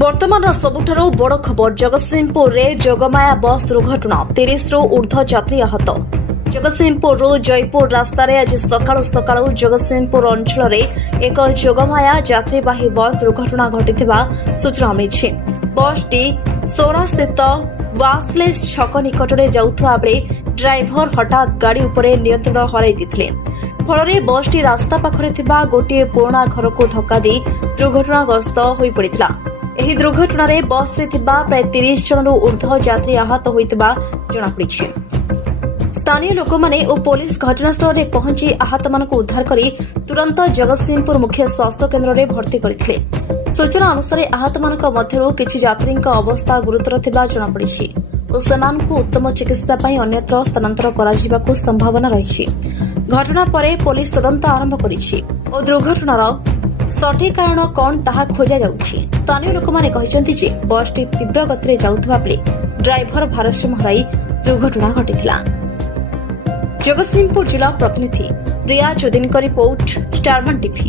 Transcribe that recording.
ବର୍ତ୍ତମାନର ସବୁଠାରୁ ବଡ଼ ଖବର ଜଗତସିଂହପୁରରେ ଯୋଗମାୟା ବସ୍ ଦୁର୍ଘଟଣା 30ରୁ ଊର୍ଦ୍ଧ୍ୱ ଯାତ୍ରୀ ଆହତ। ଜଗତସିଂହପୁରରୁ ଜୟପୁର ରାସ୍ତାରେ ଆଜି ସକାଳୁ ସକାଳୁ ଜଗତସିଂହପୁର ଅଞ୍ଚଳରେ ଏକ ଯୋଗମାୟା ଯାତ୍ରୀବାହୀ ବସ୍ ଦୁର୍ଘଟଣା ଘଟିଥିବା ସୂଚନା ମିଳିଛି। ବସ୍ଟି ସୋରାସ୍ଥିତ ୱାସଲେସ୍ ଛକ ନିକଟରେ ଯାଉଥିବା ବେଳେ ଡ୍ରାଇଭର ହଠାତ୍ ଗାଡ଼ି ଉପରେ ନିୟନ୍ତ୍ରଣ ହରାଇ ଦେଇଥିଲେ। ଫଳରେ ବସ୍ଟି ରାସ୍ତା ପାଖରେ ଥିବା ଗୋଟିଏ ପୁରୁଣା ଘରକୁ ଧକ୍କା ଦେଇ ଦୁର୍ଘଟଣାଗ୍ରସ୍ତ ହୋଇପଡ଼ିଥିଲା। ଏହି ଦୁର୍ଘଟଣାରେ ବସ୍ରେ ଥିବା ପ୍ରାୟ 30 ଜଣରୁ ଊର୍ଦ୍ଧ୍ୱ ଯାତ୍ରୀ ଆହତ ହୋଇଥିବା ଜଣାପଡ଼ିଛି। ସ୍ଥାନୀୟ ଲୋକମାନେ ଓ ପୋଲିସ ଘଟଣାସ୍ଥଳରେ ପହଞ୍ଚି ଆହତମାନଙ୍କୁ ଉଦ୍ଧାର କରି ତୁରନ୍ତ ଜଗତସିଂହପୁର ମୁଖ୍ୟ ସ୍ୱାସ୍ଥ୍ୟ କେନ୍ଦ୍ରରେ ଭର୍ତ୍ତି କରିଥିଲେ। ସୂଚନା ଅନୁସାରେ ଆହତମାନଙ୍କ ମଧ୍ୟରୁ କିଛି ଯାତ୍ରୀଙ୍କ ଅବସ୍ଥା ଗୁରୁତର ଥିବା ଜଣାପଡ଼ିଛି ଓ ସେମାନଙ୍କୁ ଉତ୍ତମ ଚିକିତ୍ସା ପାଇଁ ଅନ୍ୟତ୍ର ସ୍ଥାନାନ୍ତର କରାଯିବାକୁ ସମ୍ଭାବନା ରହିଛି। ଘଟଣା ପରେ ପୋଲିସ ତଦନ୍ତ ଆରମ୍ଭ କରିଛି ଓ ଦୁର୍ଘଟଣାର ସଠିକ୍ କାରଣ କ'ଣ ତାହା ଖୋଜାଯାଉଛି। ସ୍ଥାନୀୟ ଲୋକମାନେ କହିଛନ୍ତି ଯେ ବସ୍ଟି ତୀବ୍ର ଗତିରେ ଯାଉଥିବା ବେଳେ ଡ୍ରାଇଭର ଭାରସାମ୍ୟ ହରାଇ ଦୁର୍ଘଟଣା ଘଟିଥିଲା। ଜଗତସିଂହପୁର ଜିଲ୍ଲା ପ୍ରତିନିଧି ରିୟାଜ ଉଦ୍ଦିନଙ୍କ ରିପୋର୍ଟ, ଷ୍ଟାରମାନ ଟିଭି।